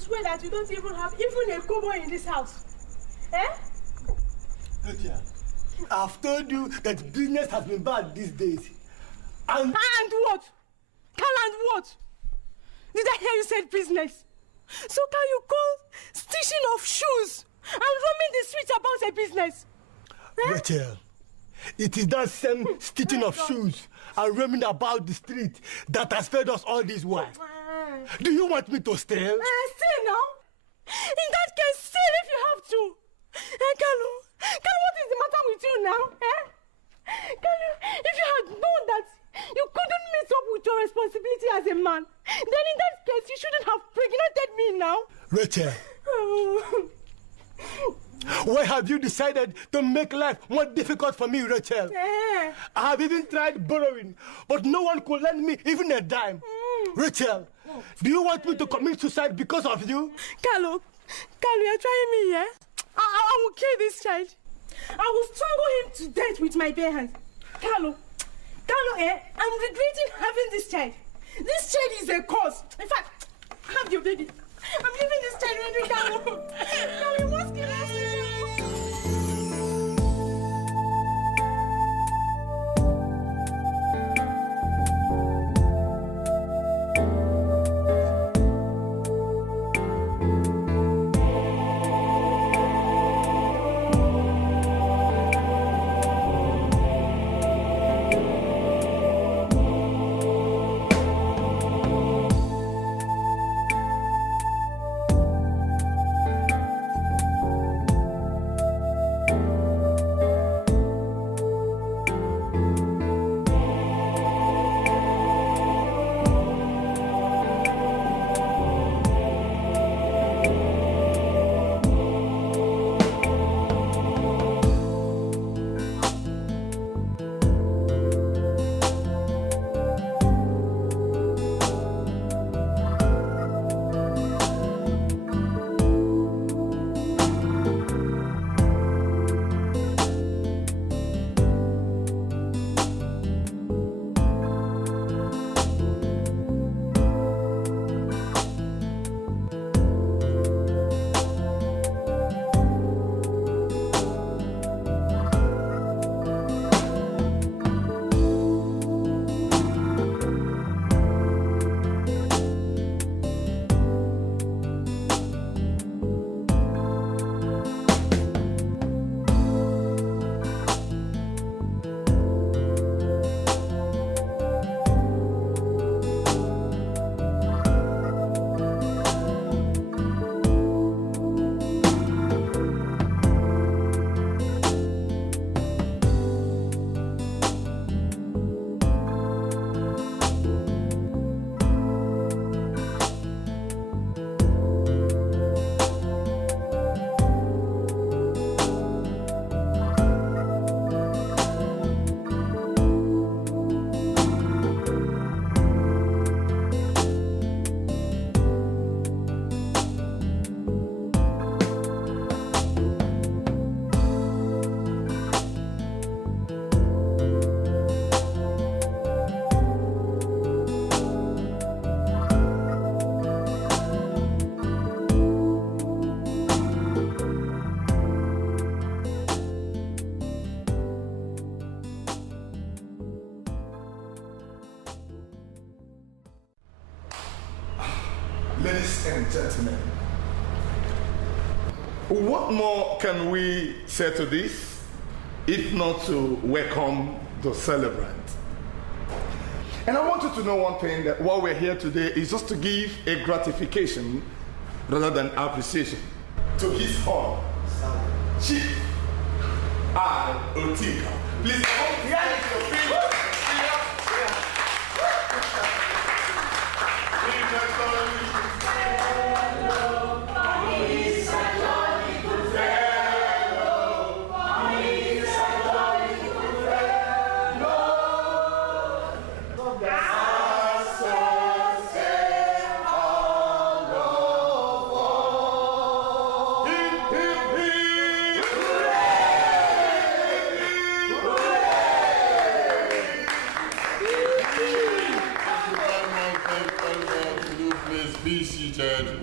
swear that you don't even have even a kobo in this house. Eh? Rachel, I've told you that business has been bad these days. And what? Carl, and what? Did I hear you said business? So can you call stitching of shoes and roaming the streets about a business? Eh? Rachel, it is that same stitching of shoes and roaming about the street that has fed us all this while. Do you want me to steal? Steal now? In that case, steal if you have to. Kalu, what is the matter with you now? Kalu, if you had known that you couldn't meet up with your responsibility as a man, then in that case, you shouldn't have pregnanted me now. Rachel, why have you decided to make life more difficult for me, Rachel? I have even tried borrowing, but no one could lend me even a dime. Rachel, do you want me to commit suicide because of you? Kalu, you're trying me, yeah? I will kill this child. I will strangle him to death with my bare hands. Kalu, I'm regretting having this child. This child is a cause. In fact, have your baby. I'm leaving this child with you, Kalu. Kalu, you must kill us. Ladies and gentlemen, what more can we say to this if not to welcome the celebrant? And I want you to know one thing, that what we're here today is just to give a gratification rather than appreciation to his honor, Chief Ann Otika. Please come here with your feet.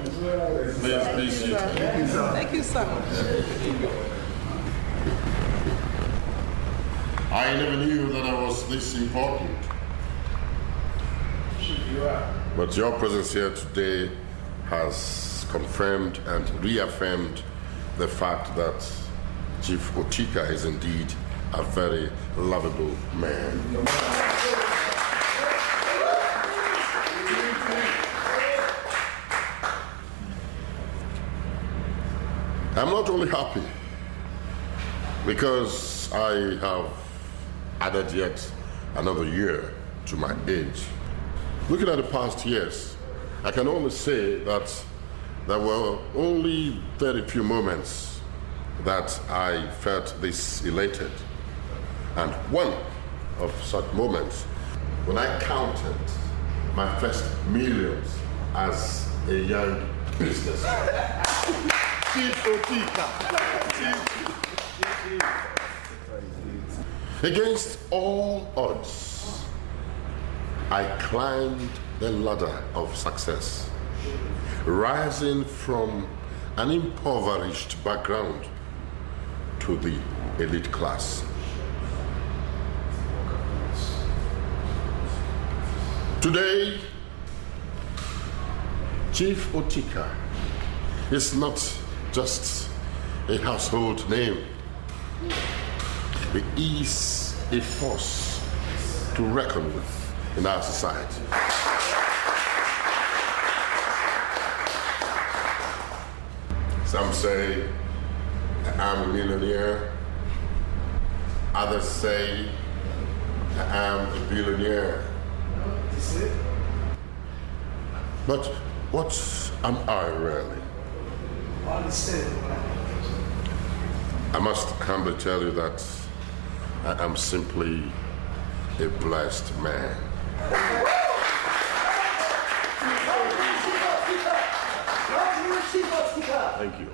Please be seated. Thank you, sir. I never knew that I was this important. But your presence here today has confirmed and reaffirmed the fact that Chief Otika is indeed a very lovable man. I'm not only happy because I have added yet another year to my age. Looking at the past years, I can only say that there were only very few moments that I felt this elated. And one of such moments, when I counted my first millions as a young businessman. Chief Otika. Against all odds, I climbed the ladder of success, rising from an impoverished background to the elite class. Today, Chief Otika is not just a household name. He is a force to reckon with in our society. Some say I'm a millionaire. Others say I'm a billionaire. But what am I really? I must humbly tell you that I am simply a blessed man. Thank you.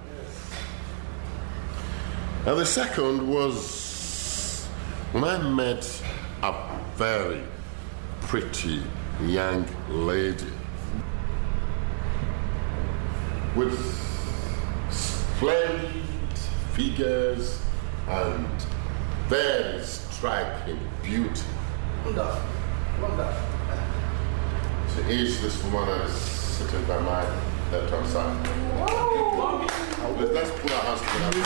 And the second was when I met a very pretty young lady with splendid figures and very striking beauty. Wonderful. She is this woman that is sitting by my left-hand side. Let's put our hands together.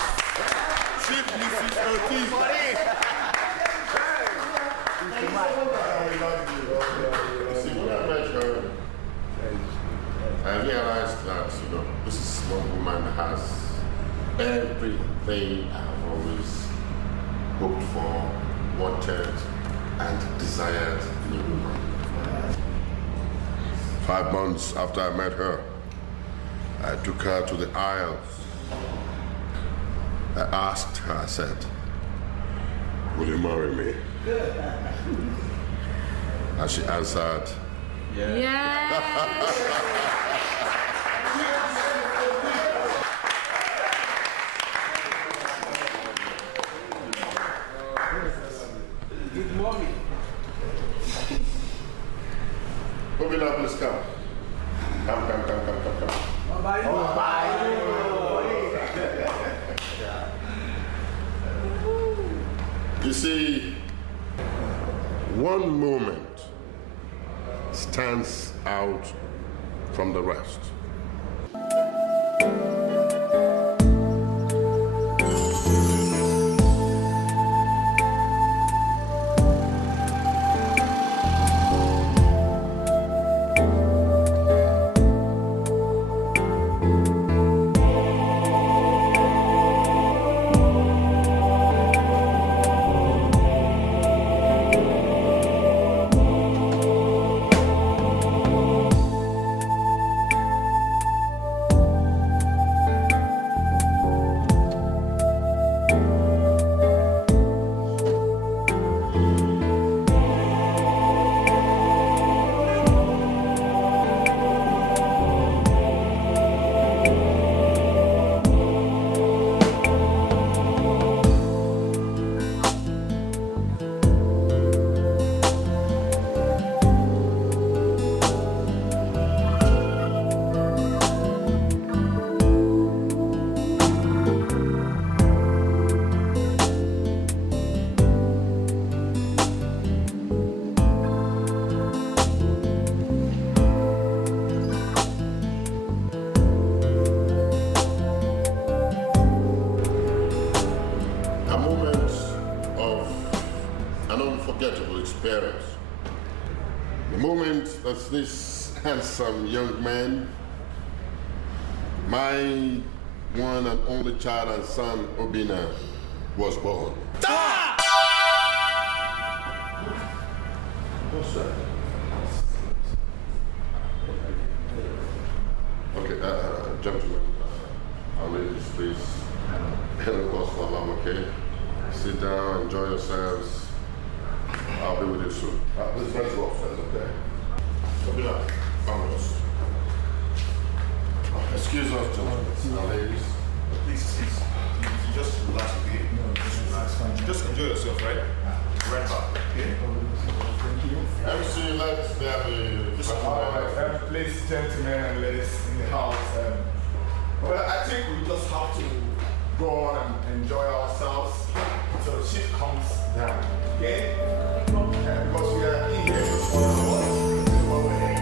Chief Mrs. Otika. See, when I met her, I realized that, this is one woman that has everything I've always hoped for, wanted, and desired in a woman. 5 months after I met her, I took her to the aisle. I asked her, I said, "Will you marry me?" And she answered, Good morning. "Moving up, please come. Come. You see, one moment stands out from the rest. parents. The moment that this handsome young man, my one and only child and son, Obinna, was born. What's that? Okay, gentlemen, ladies, please. And of course, Mama, okay? Sit down, enjoy yourselves. I'll be with you soon. Please let's go upstairs, okay? Obinna, come with us. Excuse us, gentlemen. Ladies. Please. You just relax, okay? No, just relax. Just enjoy yourself, right? Right back, okay? MC, let's have a... Ladies, gentlemen, and ladies in the house. Well, I think we just have to go on and enjoy ourselves until the ship comes down. Okay? Because we are in here for what we're here.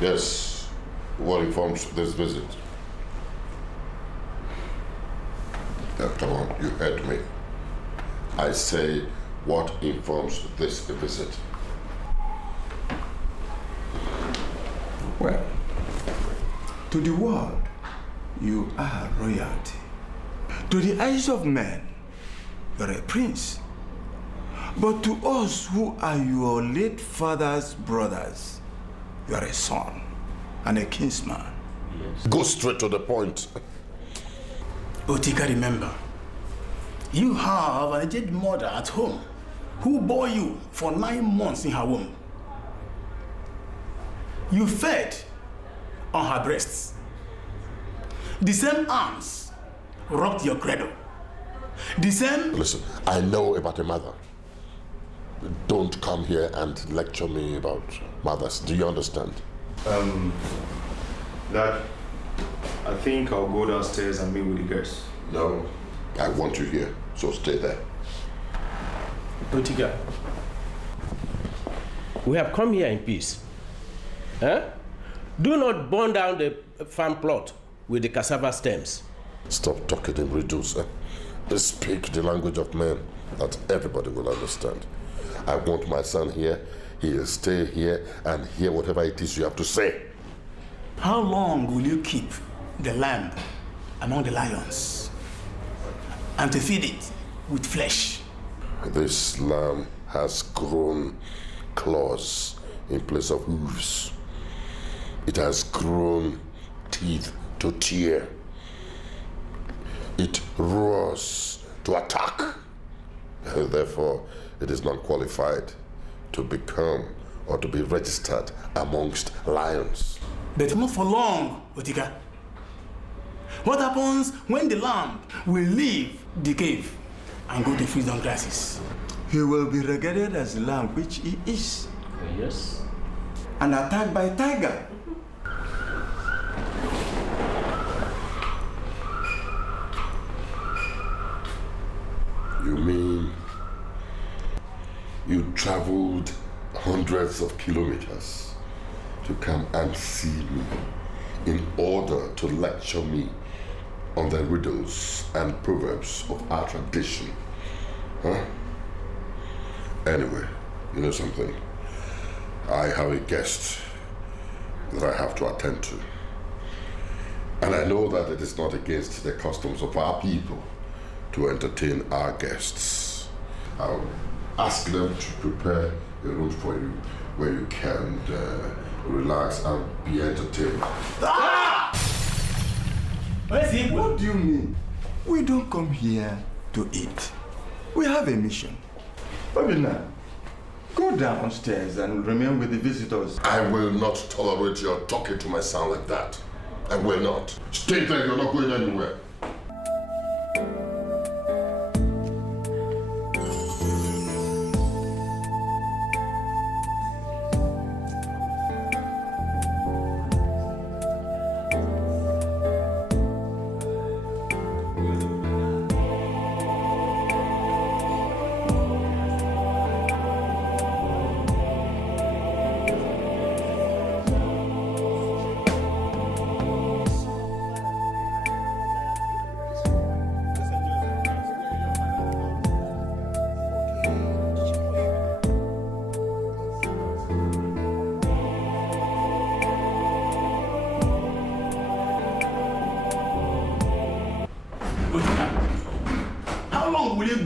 Yes, what informs this visit? Come on, you heard me. I say, what informs this visit? Well, to the world, you are royalty. To the eyes of men, you're a prince. But to us who are your late father's brothers, you are a son and a kinsman. Yes. Go straight to the point. Otika, remember, you have an aged mother at home who bore you for 9 months in her womb. You fed on her breasts. The same arms rocked your cradle. The same... Listen, I know about a mother. Don't come here and lecture me about mothers. Do you understand? Dad, I think I'll go downstairs and meet with the girls. No, I want you here, so stay there. Otika, we have come here in peace. Huh? Do not burn down the farm plot with the cassava stems. Stop talking in riddles. Speak the language of men that everybody will understand. I want my son here. He'll stay here and hear whatever it is you have to say. How long will you keep the lamb among the lions and to feed it with flesh? This lamb has grown claws in place of hooves. It has grown teeth to tear. It roars to attack. Therefore, it is not qualified to become or to be registered amongst lions. But not for long, Otika. What happens when the lamb will leave the cave and go to feed on grasses? He will be regarded as the lamb which he is. Yes. And attacked by tiger. You mean you traveled hundreds of kilometers to come and see me in order to lecture me on the riddles and proverbs of our tradition? Huh? Anyway, you know something? I have a guest that I have to attend to. And I know that it is not against the customs of our people to entertain our guests. I'll ask them to prepare a room for you where you can relax and be entertained. Ah! What do you mean? We don't come here to eat. We have a mission. Obinna, go downstairs and remain with the visitors. I will not tolerate your talking to my son like that. I will not. Stay there, you're not going anywhere.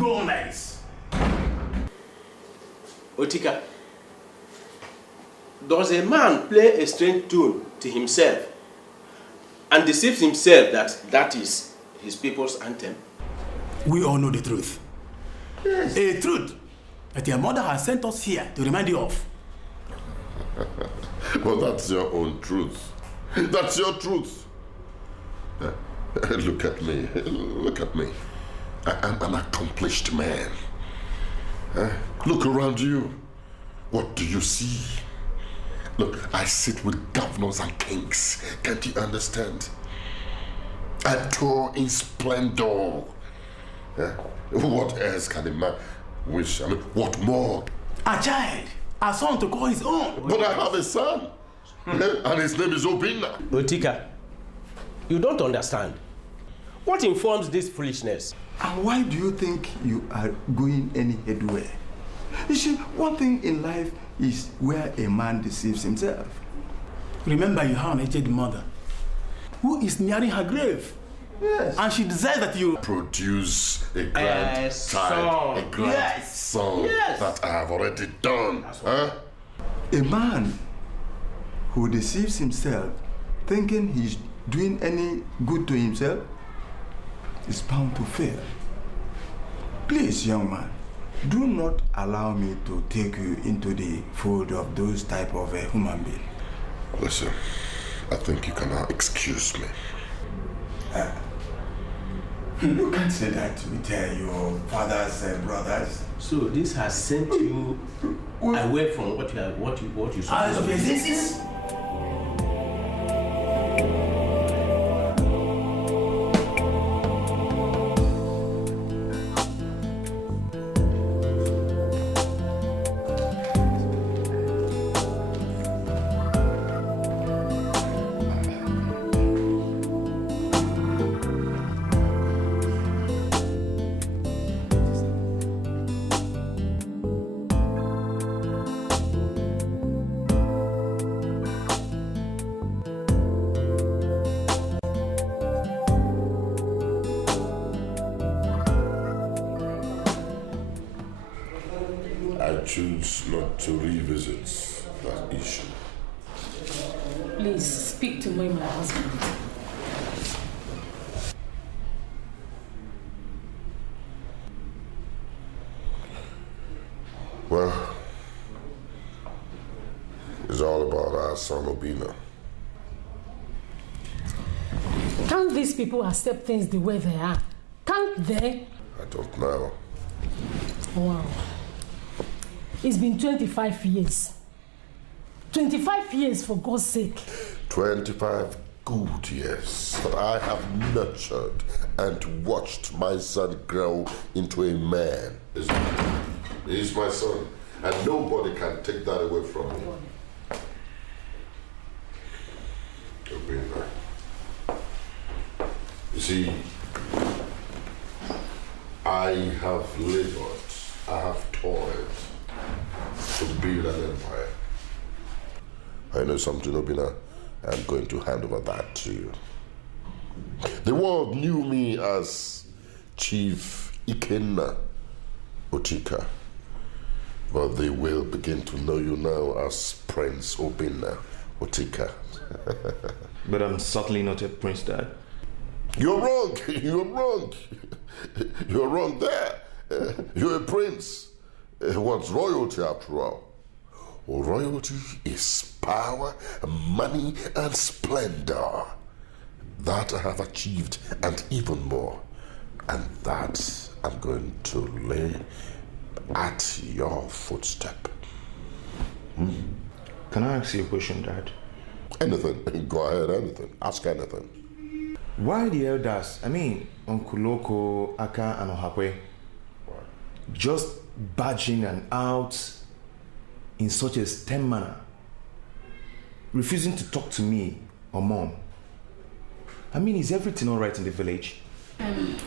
Gomez. Otika, does a man play a strange tune to himself and deceives himself that that is his people's anthem? We all know the truth. Yes. A truth that your mother has sent us here to remind you of. Well, that's your own truth. That's your truth. Look at me. Look at me. I'm an accomplished man. Look around you. What do you see? Look, I sit with governors and kings. Can't you understand? I tour in splendor. What else can a man wish? I mean, what more? A child, a son to call his own. But I have a son. And his name is Obinna. Otika, you don't understand. What informs this foolishness? And why do you think you are going any headway? You see, one thing in life is where a man deceives himself. Remember, you have an aged mother who is nearing her grave. Yes. And she desires that you produce a grandchild, a grandson Yes. that I have already done. Huh? A man who deceives himself, thinking he's doing any good to himself, is bound to fail. Please, young man, do not allow me to take you into the fold of those type of a human being. Listen, I think you can now excuse me. You can't say that with your father's brothers. So this has sent you away from what you supposed to do. I choose not to revisit that issue. Please speak to me, my husband. Well, it's all about our son Obinna. Can't these people accept things the way they are? Can't they? I don't know. Wow. It's been 25 years. 25 years, for God's sake. 25 good years that I have nurtured and watched my son grow into a man. He's my son, and nobody can take that away from me. Obinna. You see, I have labored, I have toiled to build an empire. I know something, Obinna. I'm going to hand over that to you. The world knew me as Chief Ikenna Otika, but they will begin to know you now as Prince Obinna Otika. But I'm certainly not a prince, Dad. You're wrong. You're wrong. You're wrong there. You're a prince. What's royalty after all? Well, royalty is power, money, and splendor. That I have achieved, and even more. And that I'm going to lay at your footstep. Can I ask you a question, Dad? Anything. Go ahead, anything. Ask anything. Why the elders, Uncle Loko, Aka, and Ohakwe, just barging and out in such a stern manner, refusing to talk to me or Mom? Is everything all right in the village?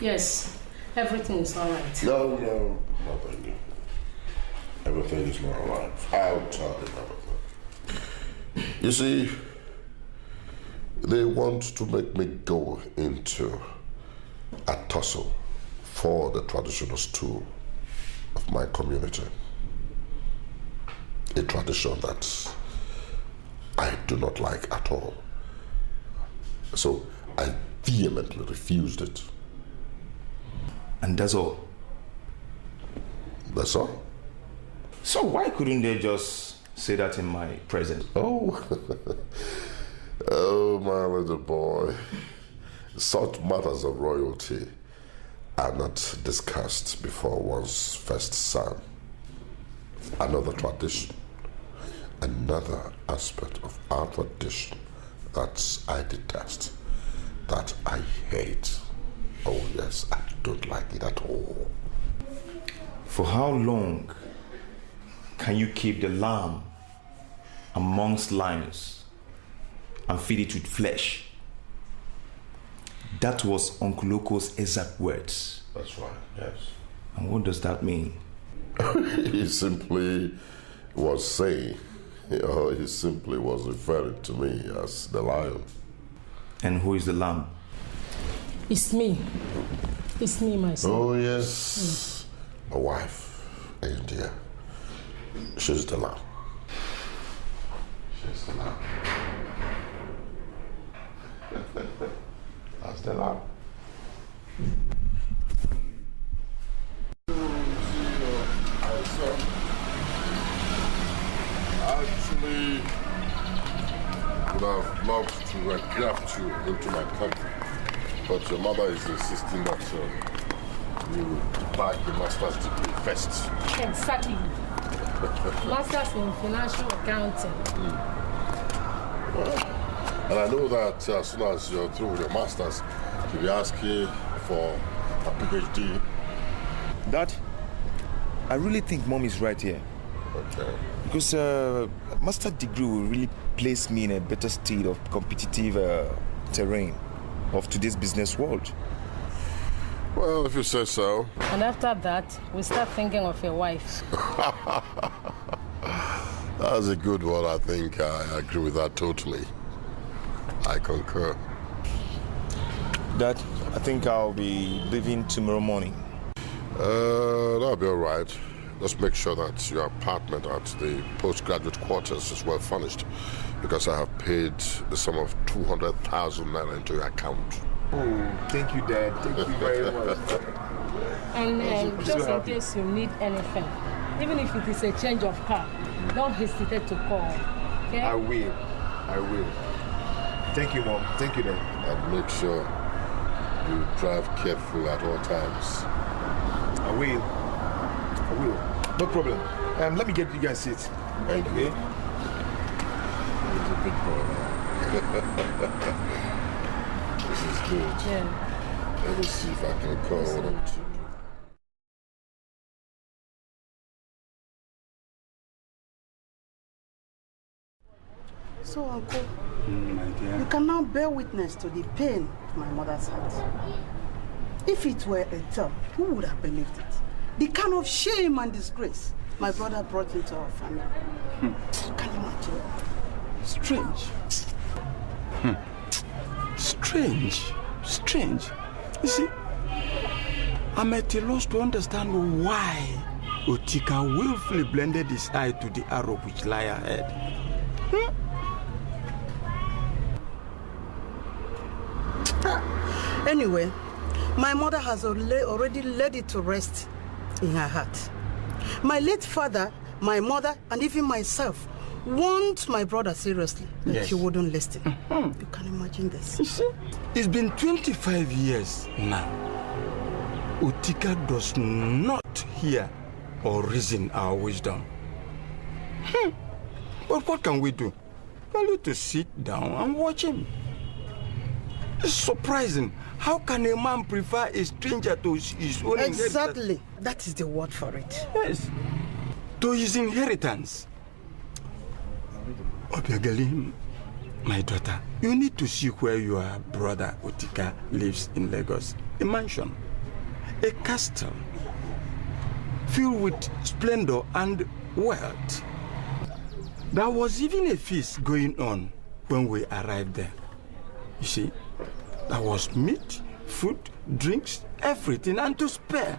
Yes, everything is all right. No, nothing. Everything is not all right. I'll tell you everything. You see, they want to make me go into a tussle for the traditional stool. of my community. A tradition that I do not like at all. So I vehemently refused it. And that's all? That's all? So why couldn't they just say that in my presence? Oh, oh, my little boy. Such matters of royalty are not discussed before one's first son. Another tradition, another aspect of our tradition that I detest, that I hate. Oh yes, I don't like it at all. For how long can you keep the lamb amongst lions and feed it with flesh? That was Uncle Loco's exact words. That's right, yes. And what does that mean? He simply was saying, he simply was referring to me as the lion. And who is the lamb? It's me. It's me, myself. Oh, yes. My wife, India. She's the lamb. She's the lamb. That's the lamb. Actually, would have loved to graft you into my country, but your mother is insisting that you bag the master's degree first. Exactly. Master's in financial accounting. Well, and I know that as soon as you're through with your master's, you'll be asking for a PhD. Dad, I really think Mom is right here. Okay. Because a master's degree will really place me in a better state of competitive terrain of today's business world. Well, if you say so. And after that, we start thinking of a wife. That's a good one. I think I agree with that totally. I concur. Dad, I think I'll be leaving tomorrow morning. That'll be all right. Just make sure that your apartment at the postgraduate quarters is well furnished, because I have paid the sum of 200,000 naira into your account. Oh, thank you, Dad. Thank you very much. And just in case you need anything, even if it is a change of car, don't hesitate to call. Okay? I will. Thank you, Mom. Thank you, Dad. And make sure you drive carefully at all times. I will. No problem. Let me get you guys seats. Thank you. Okay? This is good. Yeah. Let me see if I can call one of two. So, Uncle, My dear. you can now bear witness to the pain of my mother's heart. If it were a tale, who would have believed it? The kind of shame and disgrace my brother brought into our family. Can you imagine? Strange. You see, I'm at a loss to understand why Otika willfully blended his eye to the arrow which lie ahead. Anyway, my mother has already laid it to rest in her heart. My late father, my mother, and even myself warned my brother seriously that he wouldn't listen. You can imagine this. You see, it's been 25 years now. Otika does not hear or reason our wisdom. But what can we do? Only to sit down and watch him. It's surprising. How can a man prefer a stranger to his own inheritance? Exactly. That is the word for it. Yes. To his inheritance. Obiagali, my daughter, you need to see where your brother Otika lives in Lagos. A mansion, a castle, filled with splendor and wealth. There was even a feast going on when we arrived there. You see, there was meat, food, drinks, everything, and to spare.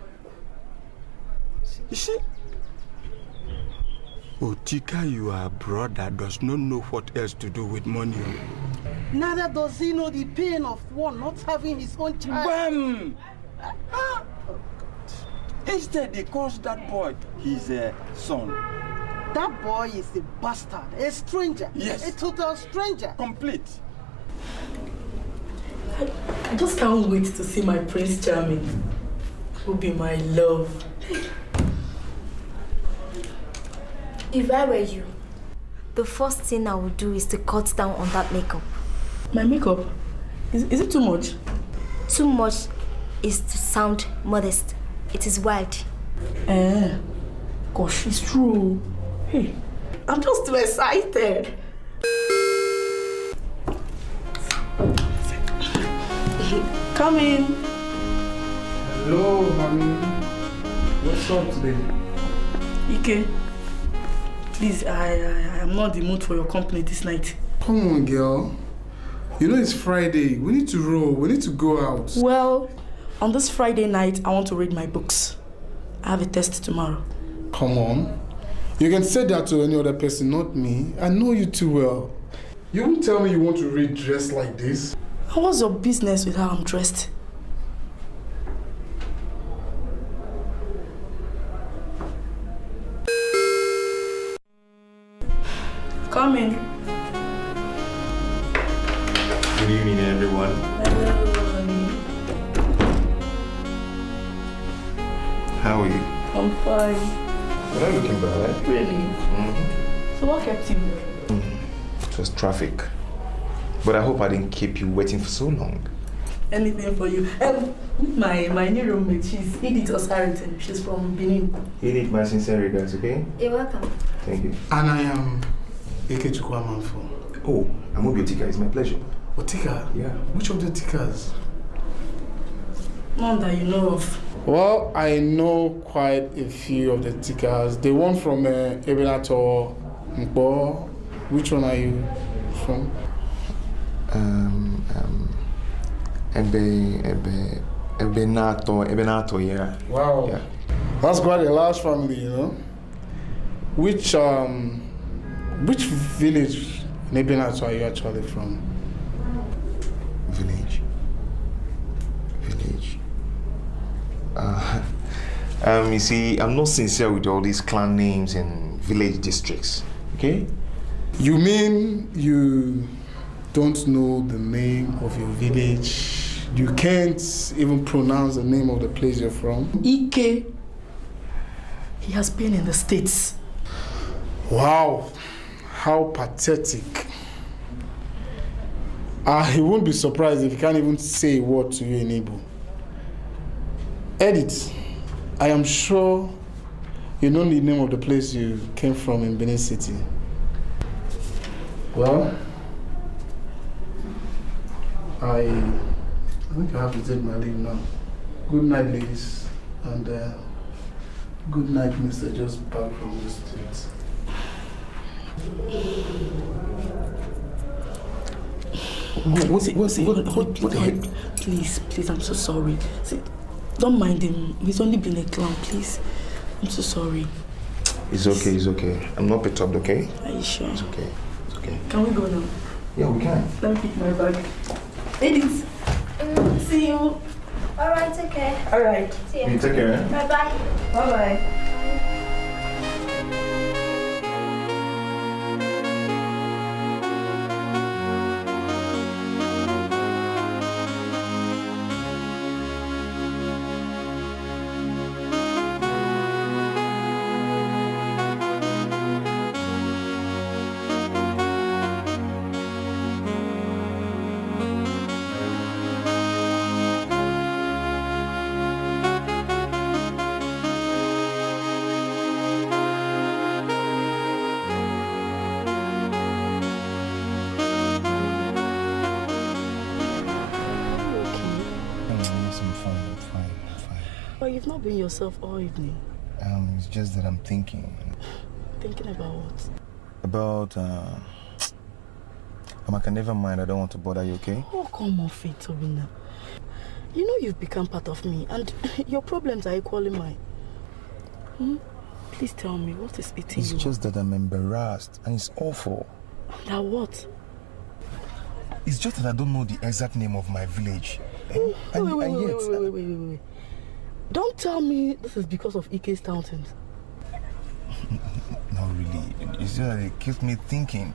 You see? Otika, your brother does not know what else to do with money. Neither does he know the pain of one not having his own child. Instead, they calls that boy his son. That boy is a bastard, a stranger. Yes. A total stranger. Complete. I just can't wait to see my Prince Charming. Who'll be my love. If I were you, the first thing I would do is to cut down on that makeup. My makeup? Is it too much? Too much is to sound modest. It is wild. Gosh, it's true. Hey, I'm just too excited. Come in. Hello, mommy. What's up today? Ike, please, I am not in the mood for your company this night. Come on, girl. You know it's Friday. We need to roll. We need to go out. Well, on this Friday night, I want to read my books. I have a test tomorrow. Come on. You can say that to any other person, not me. I know you too well. You won't tell me you want to read dressed like this. And what's your business with how I'm dressed? Come in. Good evening, everyone. How are you? I'm fine. You're not looking bad. Really? So what kept you here? It was traffic. But I hope I didn't keep you waiting for so long. Anything for you. My new roommate, she's Edith Osariton. She's from Benin. Edith, my sincere regards, okay? You're welcome. Thank you. And I am Ikechukwu Amanfo. Oh, I'm Obi-Otika. It's my pleasure. Otika? Yeah. Which of the Tikas? None that you know of. Well, I know quite a few of the Tikas. The one from Ebenator Mpo. Which one are you from? Ebenator, yeah. Wow. Yeah. That's quite a large family, you know. Which village in Ebenator are you actually from? Village. You see, I'm not sincere with all these clan names and village districts, okay? You mean you don't know the name of your village? You can't even pronounce the name of the place you're from? Ike, he has been in the States. Wow, how pathetic. He won't be surprised if he can't even say a word to you in Igbo. Edith, I am sure you know the name of the place you came from in Benin City. Well, I think I have to take my leave now. Good night, ladies, and good night, Mr. Just back from the States. What the heck? Please, I'm so sorry. See, don't mind him. He's only been a clown, please. I'm so sorry. It's okay. I'm not perturbed, okay? Are you sure? It's okay. Can we go now? Yeah, we can. Let me pick my bag. Ladies, see you. Alright, okay. Alright. See ya. You take care, eh? Bye-bye. Bye-bye. You've not been yourself all evening. It's just that I'm thinking. Thinking about what? About, Amaka, never mind. I don't want to bother you, okay? Oh, come off it, Obina. You know you've become part of me, and your problems are equally mine. Please tell me, what is eating It's you? just that I'm embarrassed and it's awful. That what? It's just that I don't know the exact name of my village. Wait. Don't tell me this is because of Ike's Townsend. Not really. It's just that it keeps me thinking.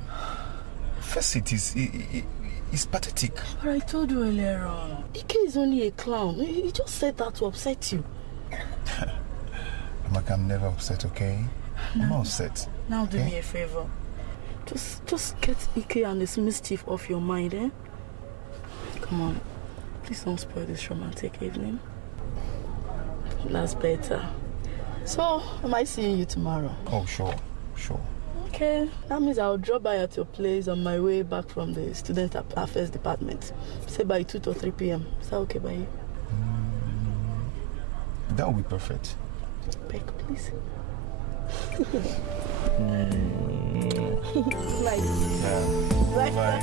First, it's pathetic. But I told you earlier on, Ike is only a clown. He just said that to upset you. I'm never upset, okay? I'm not upset. Now do me a favor. Just get Ike and his mischief off your mind, eh? Come on. Please don't spoil this romantic evening. That's better. So, am I seeing you tomorrow? Oh, sure. Okay, that means I'll drop by at your place on my way back from the Student Affairs Department. Say by 2 to 3 p.m. Is that okay by you? That would be perfect. Beck, please. Bye. Bye.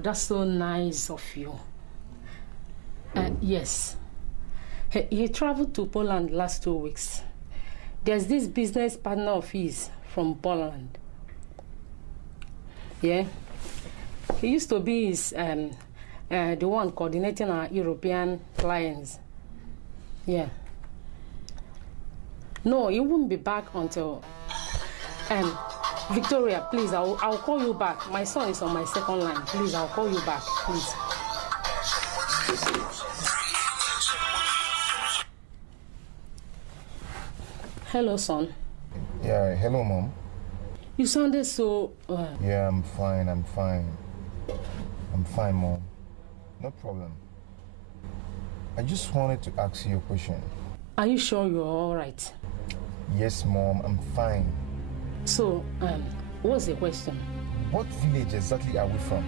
That's so nice of you. Yes. He traveled to Poland last 2 weeks. There's this business partner of his from Poland. Yeah. He used to be his, the one coordinating our European clients. Yeah. No, he won't be back until... Victoria, please, I'll call you back. My son is on my second line. Please, I'll call you back, please. Hello, son. Yeah, hello, Mom. You sounded so... Yeah, I'm fine, I'm fine, Mom. No problem. I just wanted to ask you a question. Are you sure you're all right? Yes, Mom, I'm fine. So, what's the question? What village exactly are we from?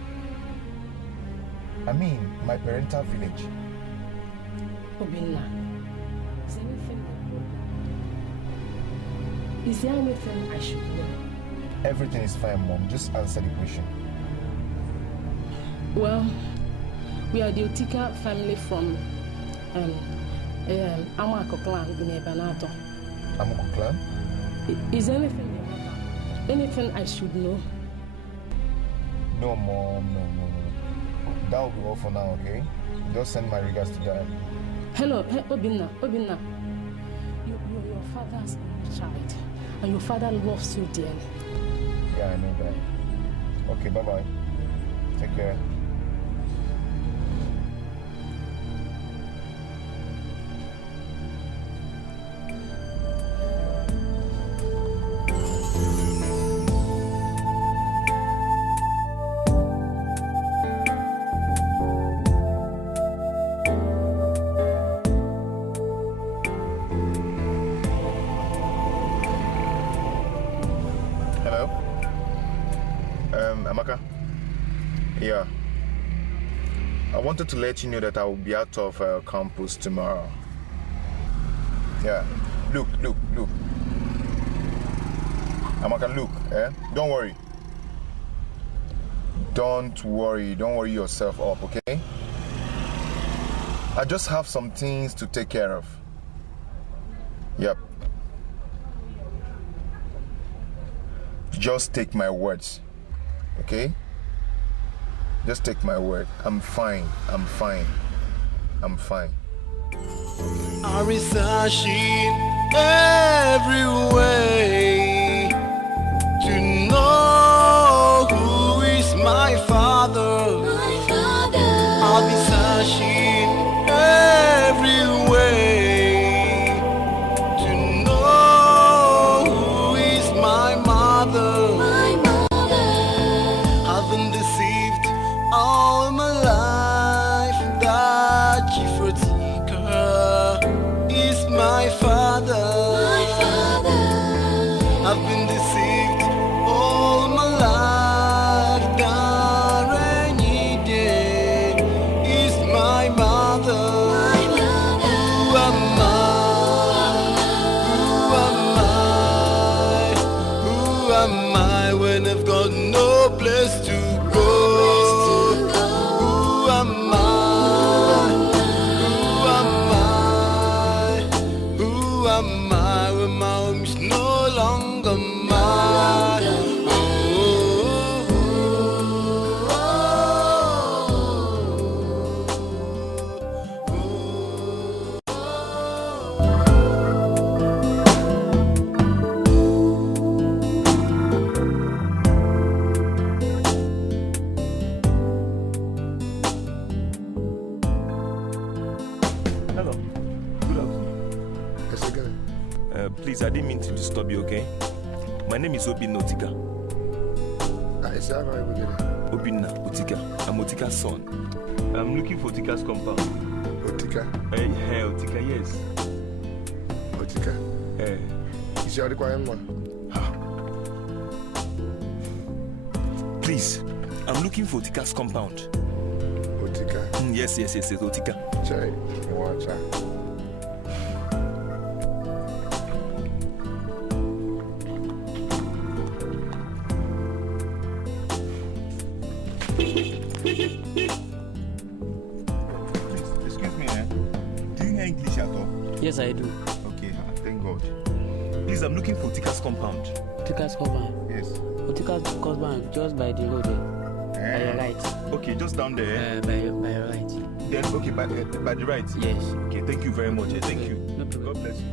I mean, my parental village. Obinna, is there anything I should know? Everything is fine, Mom. Just answer the question. Well, we are the Otika family from Amako clan in Ebanato. Amako clan? Is there anything I should know? No, Mom, no. That will be all for now, okay? Just send my regards to Dad. Hello, Obinna. You're your father's child, and your father loves you dearly. Yeah, I know that. Okay, bye-bye. Take care. Amaka? Yeah. I wanted to let you know that I will be out of campus tomorrow. Yeah. Look. Amaka, look, Don't worry. Don't worry yourself up, okay? I just have some things to take care of. Yep. Just take my words. Okay? Just take my word. I'm fine. I'm researching every way to know my father. I've been deceived all my life. That rainy day is my mother. Who am I? Who am I when I've got no place to go? Who am I? Who am I when my home is no longer mine? Hello. Good afternoon. Yes, again. Please, I didn't mean to disturb you, okay? My name is Obinna Otika. Is that right? We get it. Obinna Otika. I'm Otika's son. I'm looking for Otika's compound. Otika? Hey, Otika, yes. Otika? Hey. Is your requirement one? Please, I'm looking for Otika's compound. Otika? Yes, Otika. Chai, you want chai? Excuse me, do you hear English at all? Yes, I do. Okay, thank God. Please, I'm looking for Otika's compound. Otika's compound? Yes. Otika's compound, just by the road there. By your right. Okay, just down there. By your right. Then, okay, by the right? Yes. Okay, thank you very much. Thank you. No problem. God bless you.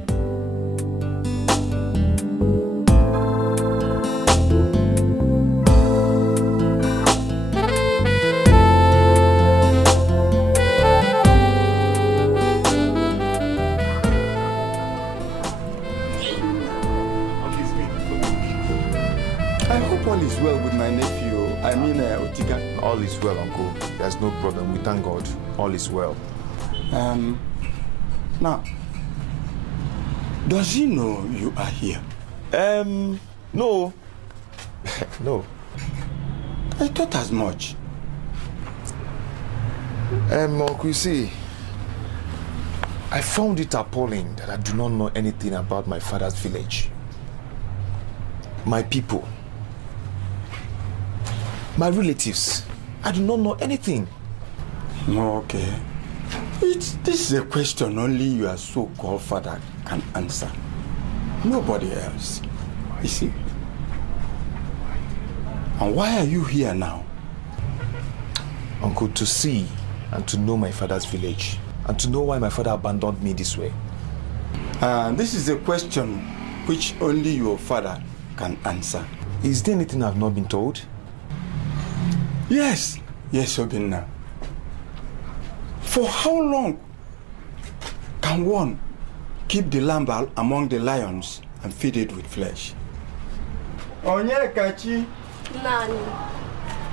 I hope all is well with my nephew. I mean, Otika. All is well, Uncle. There's no problem. We thank God. All is well. Now, does he know you are here? No. No. I thought as much. Uncle, you see, I found it appalling that I do not know anything about my father's village. My people. My relatives. I do not know anything. Okay. This is a question only your so-called father can answer. Nobody else. You see? And why are you here now? Uncle, to see and to know my father's village. And to know why my father abandoned me this way. This is a question which only your father can answer. Is there anything I've not been told? Yes. Yes, Obinna. For how long can one keep the lamb among the lions and feed it with flesh? Onyekachi. Nani.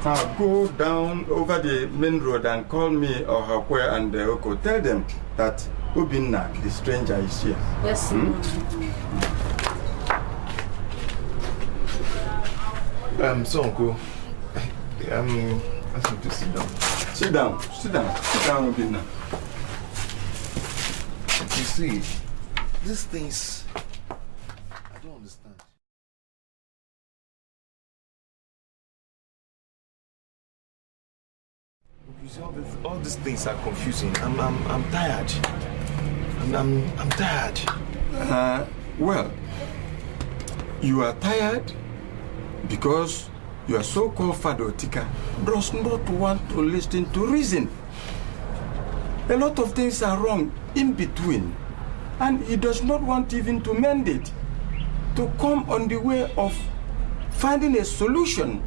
Now go down over the main road and call me Ohakwe and Oko. Tell them that Obinna, the stranger, is here. Yes, So Uncle, ask him to sit down. Sit down, Obinna. You see, these things, I don't understand. You see, all these things are confusing. I'm tired. I'm tired. Well, you are tired because your so-called Father Otika does not want to listen to reason. A lot of things are wrong in between, and he does not want even to mend it, to come on the way of finding a solution.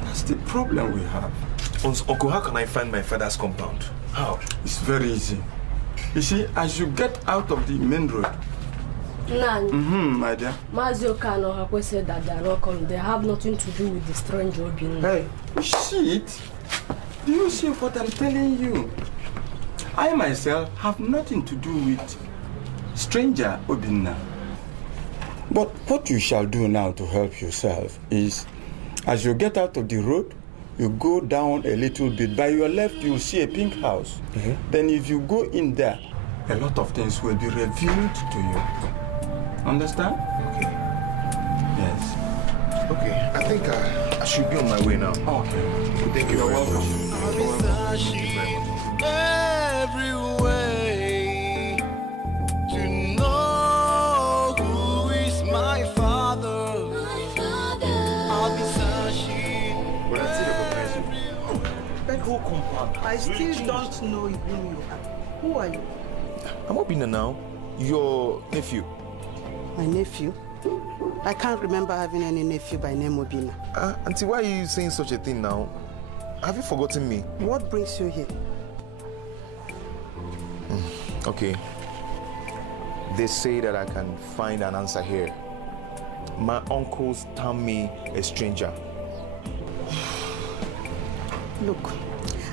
That's the problem we have. Uncle, how can I find my father's compound? How? It's very easy. You see, as you get out of the main road. Nani. My dear. Mazioka and Ohakwe said that they are not coming. They have nothing to do with the strange Obinna. Hey, you see it? Do you see what I'm telling you? I myself have nothing to do with stranger Obinna. But what you shall do now to help yourself is, as you get out of the road, you go down a little bit. By your left, you'll see a pink house. Then if you go in there, a lot of things will be revealed to you. Understand? Okay. Yes. Okay, I think I should be on my way now. Okay. Thank you. You're welcome. Every way to know who is my father. I'll be searching. That whole compound, I still don't know who you are. Who are you? I'm Obinna now. Your nephew. My nephew? I can't remember having any nephew by name Obinna. Auntie, why are you saying such a thing now? Have you forgotten me? What brings you here? Okay. They say that I can find an answer here. My uncles term me a stranger. Look,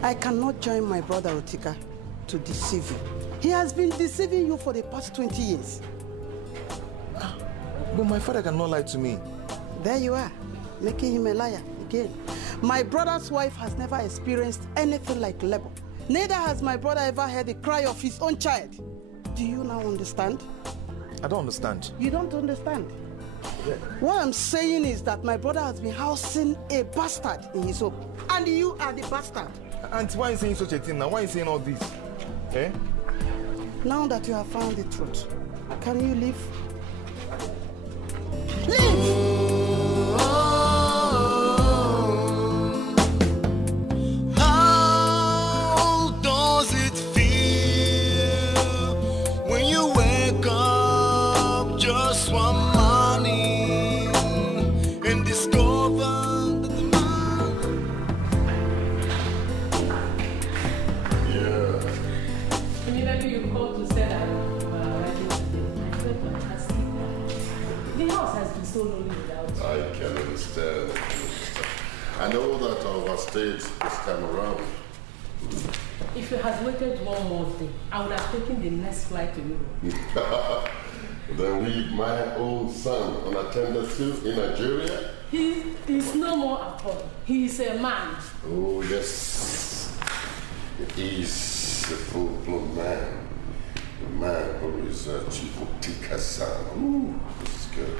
I cannot join my brother Otika to deceive you. He has been deceiving you for the past 20 years. But my father cannot lie to me. There you are, making him a liar again. My brother's wife has never experienced anything like labor. Neither has my brother ever heard the cry of his own child. Do you now understand? I don't understand. You don't understand? What I'm saying is that my brother has been housing a bastard in his home. And you are the bastard. Auntie, why are you saying such a thing now? Why are you saying all this? Eh? Now that you have found the truth, can you leave? How does it feel when you wake up just one morning and discover that the man... Immediately you called to say that the house has been so lonely without you. I can understand. I know that I overstayed this time around. If you had waited one more day, I would have taken the next flight to Europe. Then leave my own son unattended still in Nigeria? He is no more at home. He is a man. Oh, yes. He is a full-blown man. The man who is Chief Otika-san. Ooh, this is good.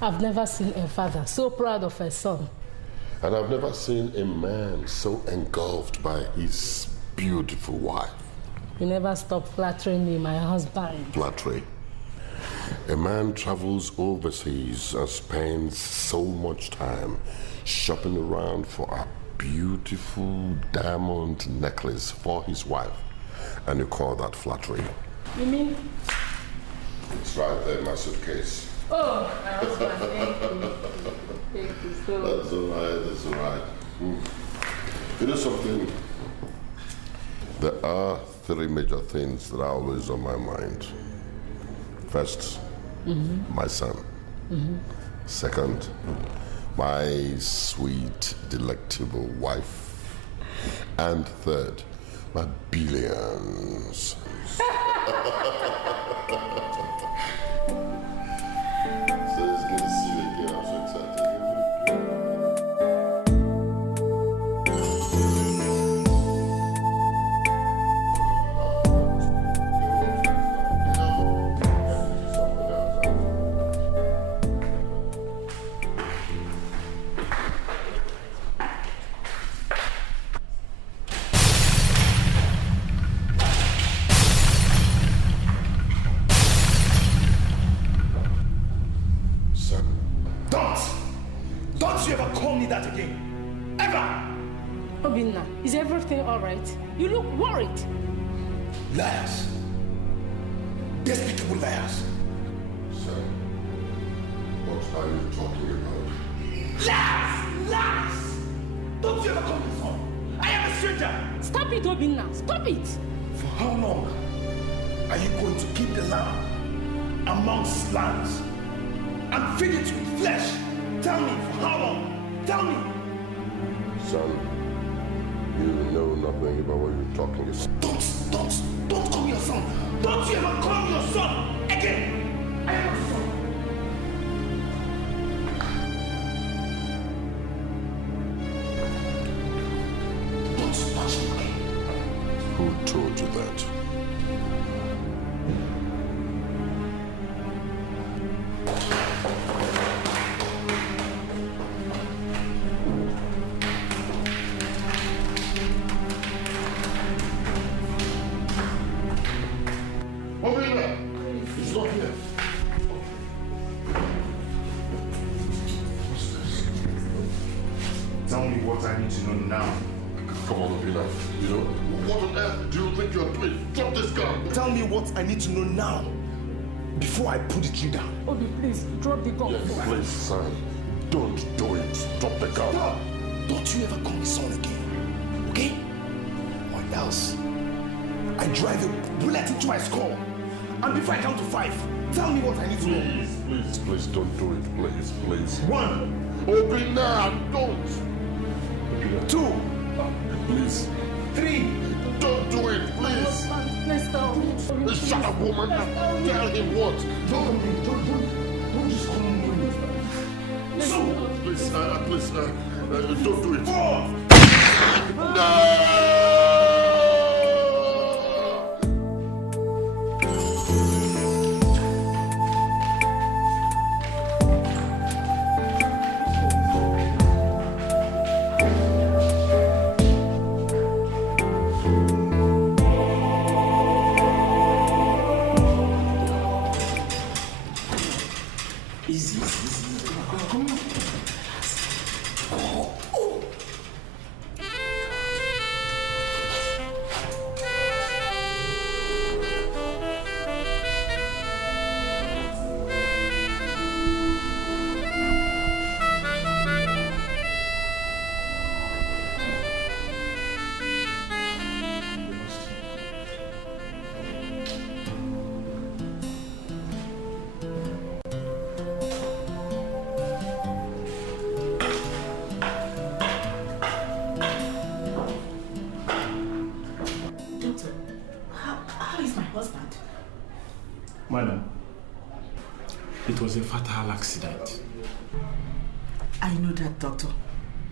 I've never seen a father so proud of a son. And I've never seen a man so engulfed by his beautiful wife. You never stop flattering me, my husband. Flattery. A man travels overseas and spends so much time shopping around for a beautiful diamond necklace for his wife. And you call that flattery? You mean? It's right there in my suitcase. Oh, my husband, thank you. Thank you so much. That's all right, that's all right. You know something? There are three major things that are always on my mind. First, my son. Second, my sweet, delectable wife. And third, my billions. So it's good to see you again. I'm so excited. Don't you ever call me that again. Ever! Obinna, is everything all right? You look worried. Liars. Despicable liars. Son, what are you talking about? Lies! Lies! Don't you ever call me son. I am a stranger. Stop it, Obinna. Stop it. For how long are you going to keep the lamb amongst lambs and feed it with flesh? Tell me, for how long? Tell me. Son, you know nothing about what you're talking about. Don't son. Don't you ever call me your son again. I am your son. Don't touch me. Who told you that? He's not here. What's this? Tell me what I need to know now. Come on, Obina. You know, what on earth do you think you're doing? Drop this gun. Tell me what I need to know now. Before I put the tree down. Obi, please, drop the gun. Yes, please, son. Don't do it. Drop the gun. Stop. Don't you ever call me son again. Okay? Or else, I drive a bullet into my skull. And before I count to 5, tell me what I need to know. Please, don't do it. Please. 1. Obina, don't. 2. Please. 3. Don't do it, please. Please don't. Shut up, woman. Tell him what. Don't just call me. Please, don't do it. 4. No! Madam, it was a fatal accident. I know that, doctor.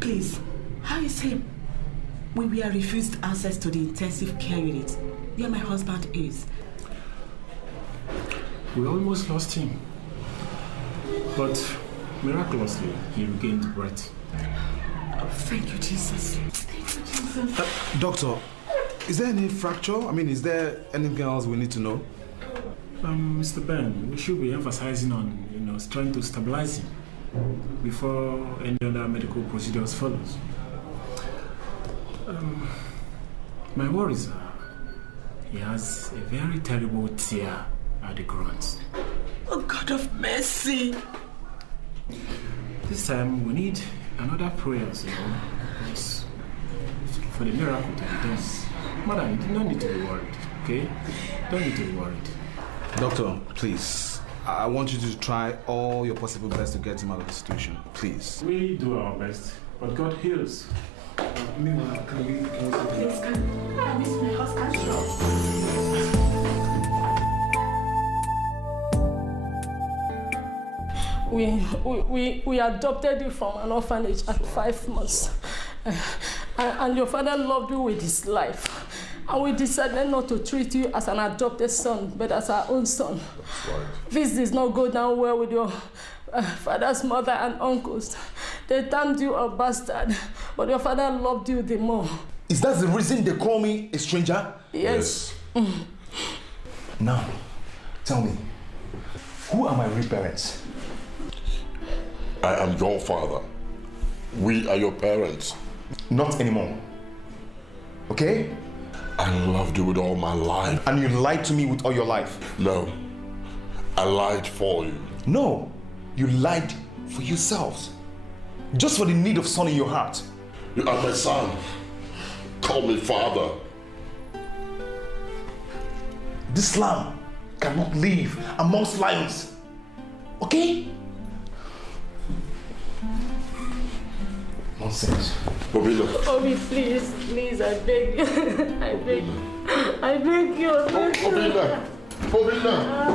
Please, how is he? We were refused access to the intensive care unit where my husband is. We almost lost him. But miraculously, he regained breath. Oh, thank you, Jesus. Thank you, Jesus. Doctor, is there any fracture? I mean, is there anything else we need to know? Mr. Ben, we should be emphasizing on, trying to stabilize him before any other medical procedures follows. My worries are he has a very terrible tear at the groins. Oh, God of mercy. This time we need another prayers, for the miracle to be done. Madam, you do not need to be worried, okay? Don't need to be worried. Doctor, please. I want you to try all your possible best to get him out of the situation. Please. We do our best, but God heals. Meanwhile, can we Please, I miss my husband. We adopted you from an orphanage at 5 months. And your father loved you with his life. And we decided not to treat you as an adopted son, but as our own son. That's right. This does not go down well with your father's mother and uncles. They termed you a bastard, but your father loved you the more. Is that the reason they call me a stranger? Yes. Now, tell me, who are my real parents? I am your father. We are your parents. Not anymore. Okay? I loved you with all my life. And you lied to me with all your life? No. I lied for you. No. You lied for yourselves. Just for the need of son in your heart. You are my son. Call me father. This lamb cannot live amongst lions. Okay? Nonsense. Obina. Obi, please, I beg you. I beg you. I beg you. Obinna! Obinna!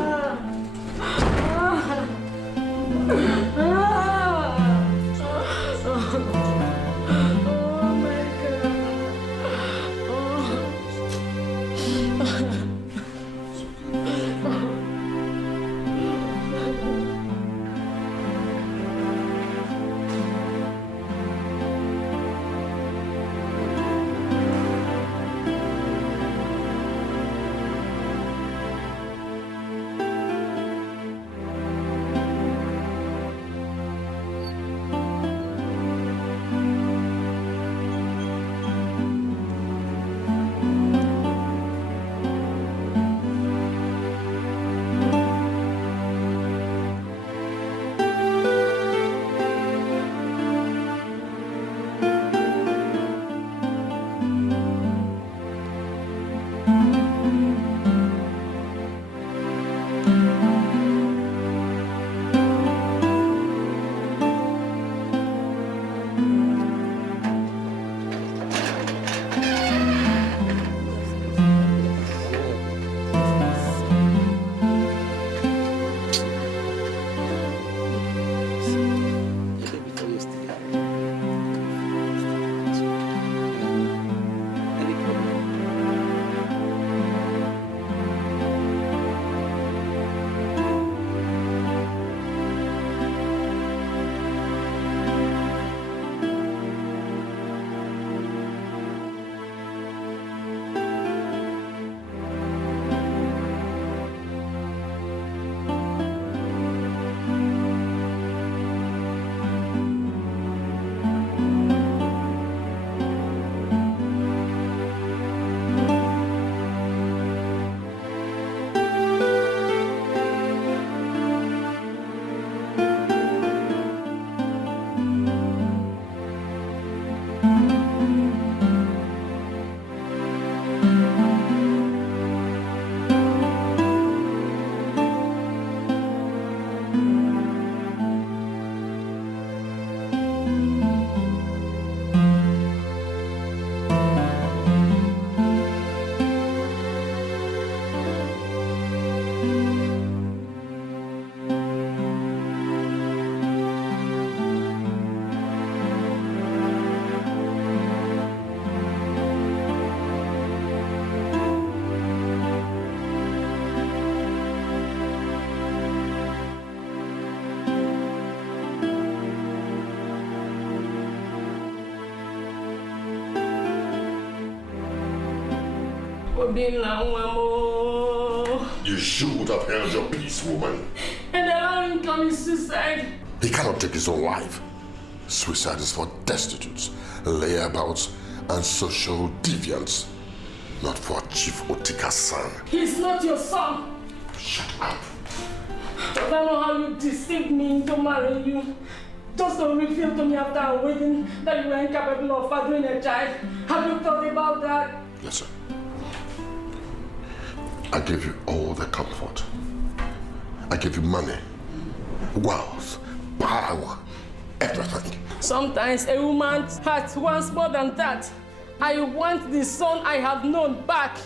You should have held your peace, woman. And allow him to commit suicide. He cannot take his own life. Suicide is for destitutes, layabouts, and social deviants. Not for Chief Otika's son. He's not your son. Shut up. But I know how you deceived me into marrying you. Just to reveal to me after our wedding that you were incapable of fathering a child. Have you thought about that? Listen. I gave you all the comfort. I gave you money, wealth, power, everything. Sometimes a woman's heart wants more than that. I want the son I have known back.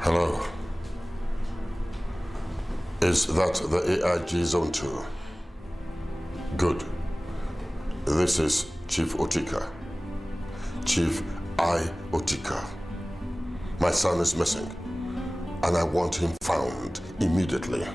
Hello. Is that the AIG Zone 2? Good. This is Chief Otika. Chief I. Otika. My son is missing, and I want him found immediately.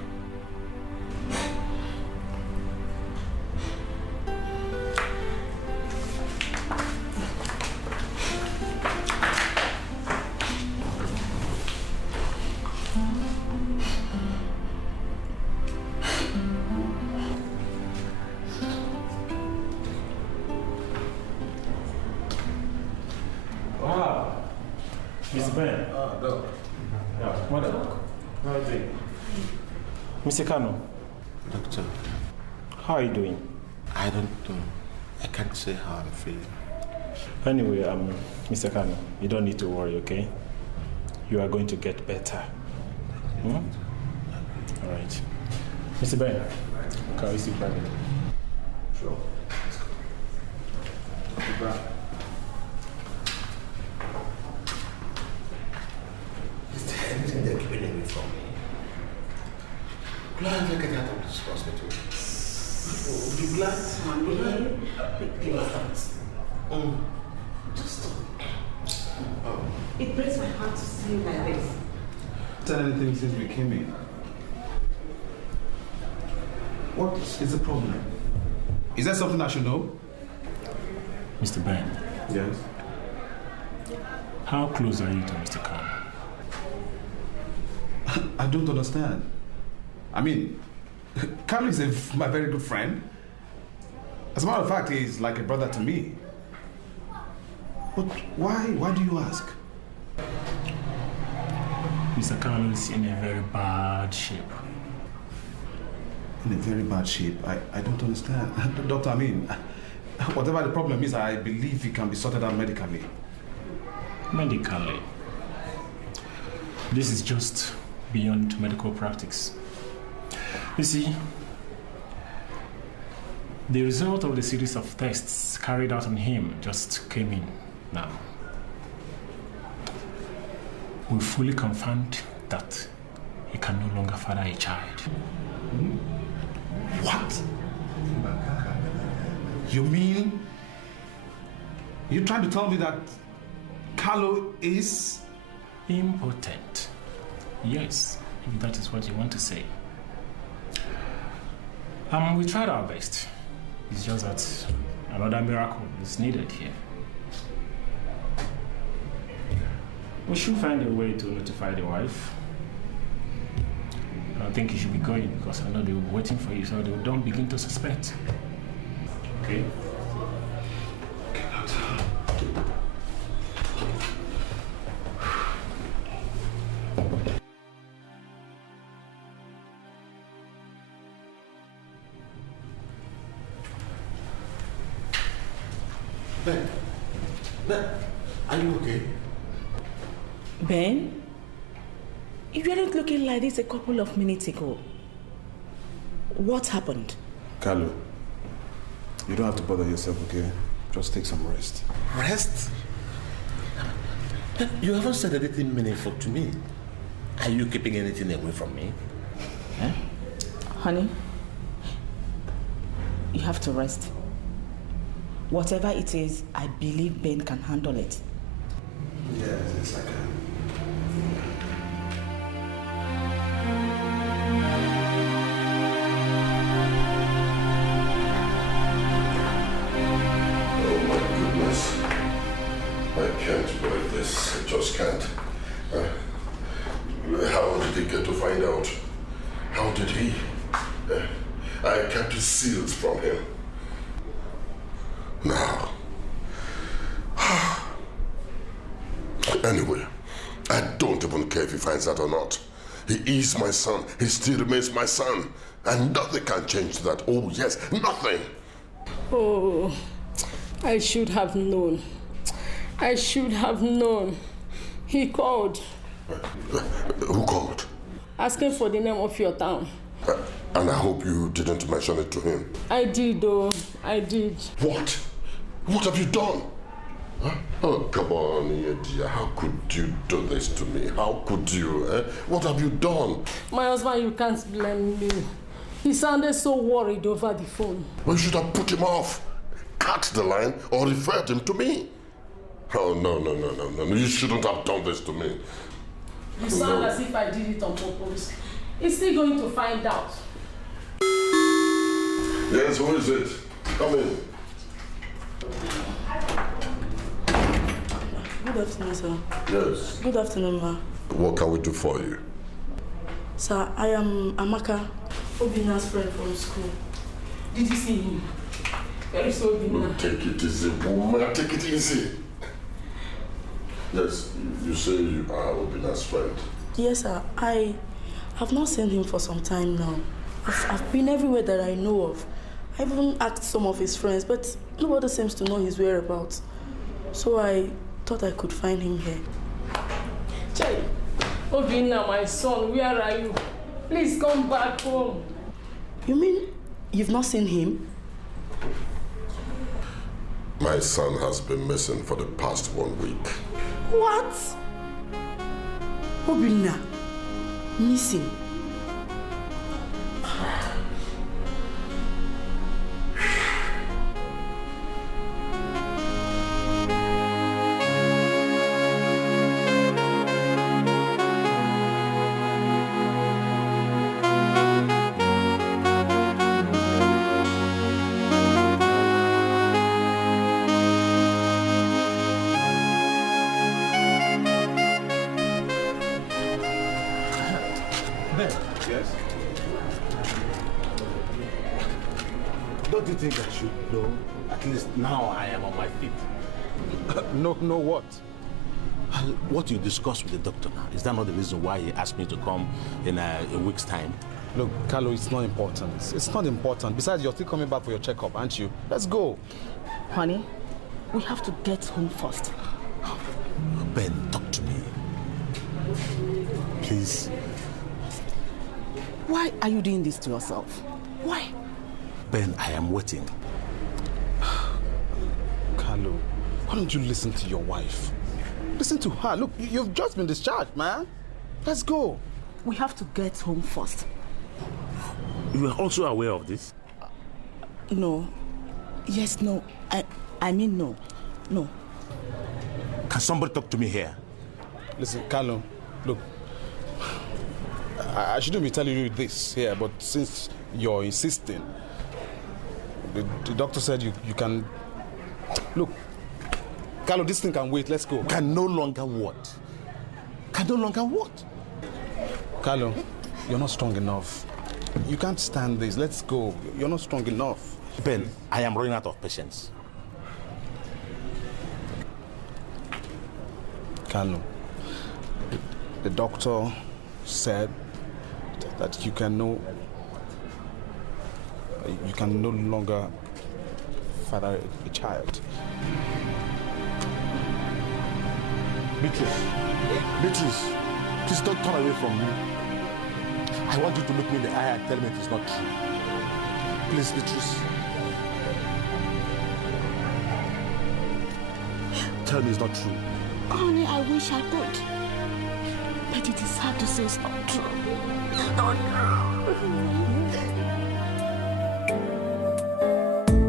Mr. Ben. Doc. Yeah, Mother. How are you doing? Mr. Kano. Doctor. How are you doing? I don't know. I can't say how I'm feeling. Anyway, Mr. Kano, you don't need to worry, okay? You are going to get better. All right. Mr. Ben, can we see privately? Sure. Let's go. Is there anything they're keeping away from me? Glad I get out of this hospital. Oh, be glad, man. Just stop. Oh. It breaks my heart to see you like this. Done anything since we came in? What is the problem? Is there something I should know? Mr. Ben. Yes. How close are you to Mr. Khan? I don't understand. I mean, Khan is my very good friend. As a matter of fact, he's like a brother to me. But why? Why do you ask? Mr. Khan is in a very bad shape. In a very bad shape? I don't understand. Doctor, I mean, whatever the problem is, I believe it can be sorted out medically. Medically? This is just beyond medical practice. You see, the result of the series of tests carried out on him just came in now. We fully confirmed that he can no longer father a child. What? You mean you're trying to tell me that Carlo is impotent? Yes, if that is what you want to say. We tried our best. It's just that another miracle is needed here. We should find a way to notify the wife. I think you should be going because I know they will be waiting for you, so they don't begin to suspect. Okay? Ben, are you okay? Ben? You weren't looking like this a couple of minutes ago. What happened? Carlo, you don't have to bother yourself, okay? Just take some rest. Rest? You haven't said anything meaningful to me. Are you keeping anything away from me? Huh? Honey, you have to rest. Whatever it is, I believe Ben can handle it. Yes, I can. Oh my goodness. I can't believe this. I just can't. How did he get to find out? How did he? I kept his seals from him. Now. Anyway, I don't even care if he finds out or not. He is my son. He still remains my son. And nothing can change that. Oh, yes, nothing. Oh, I should have known. I should have known. He called. Who called? Asking for the name of your town. And I hope you didn't mention it to him. I did, though. I did. What? What have you done? Huh? Oh, come on, dear. How could you do this to me? How could you? What have you done? My husband, you can't blame me. He sounded so worried over the phone. Well, you should have put him off, cut the line, or referred him to me. Oh, no. You shouldn't have done this to me. You sound as if I did it on purpose. He's still going to find out. Yes, who is it? Come in. Good afternoon, sir. Yes. Good afternoon, ma. What can we do for you? Sir, I am Amaka, Obina's friend from school. Did you see him? Very so Obina. Take it easy, woman. Take it easy. Yes, you say you are Obina's friend. Yes, sir. I have not seen him for some time now. I've been everywhere that I know of. I even asked some of his friends, but nobody seems to know his whereabouts. So I thought I could find him here. Chai, Obinna, my son, where are you? Please come back home. You mean you've not seen him? My son has been missing for the past 1 week. What? Obinna, missing? Yes? Don't you think I should know? At least now I am on my feet. No, what? What you discussed with the doctor now, is that not the reason why he asked me to come in a week's time? Look, Carlo, it's not important. It's not important. Besides, you're still coming back for your checkup, aren't you? Let's go. Honey, we have to get home first. Ben, talk to me. Please. Why are you doing this to yourself? Why? Ben, I am waiting. Carlo, why don't you listen to your wife? Listen to her. Look, you've just been discharged, man. Let's go. We have to get home first. You are also aware of this? No. Yes, no. I mean no. No. Can somebody talk to me here? Listen, Carlo, look. I shouldn't be telling you this here, but since you're insisting, the doctor said you can... Look, Carlo, this thing can wait. Let's go. Can no longer what? Can no longer what? Carlo, you're not strong enough. You can't stand this. Let's go. You're not strong enough. Ben, I am running out of patience. Carlo, the doctor said that you can no longer father a child. Beatrice, please don't turn away from me. I want you to look me in the eye and tell me it is not true. Please, Beatrice. Tell me it's not true. Honey, I wish I could. But it is hard to say it's not true. Not true.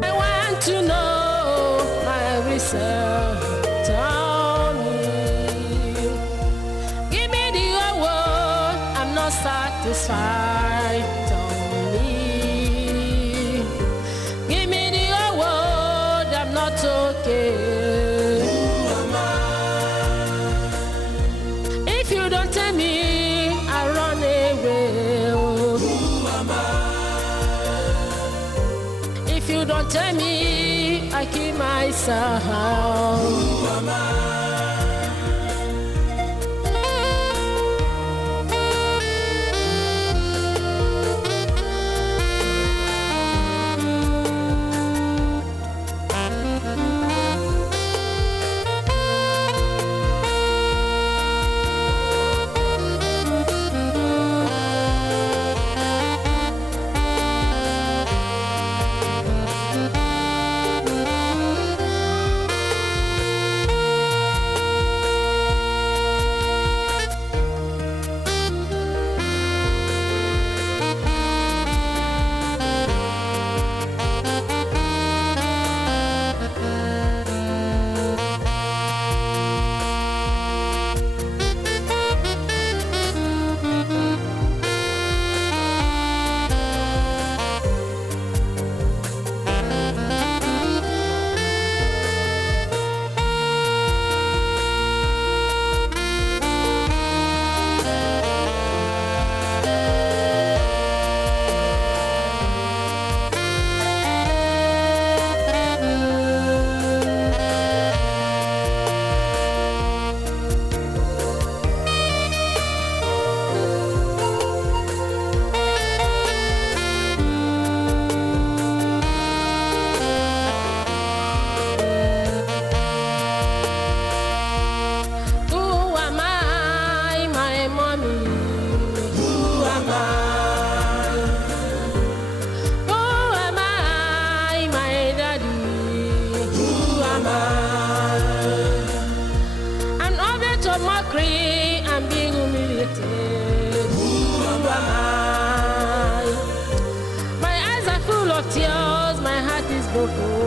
I want to know my research. Tell me. Give me the whole world. I'm not satisfied. Tell me. Give me the whole world. I'm not okay. If you don't tell me, I run away. If you don't tell me, I kill myself. disappointed. Who am I? My eyes are full of tears, my heart is broken.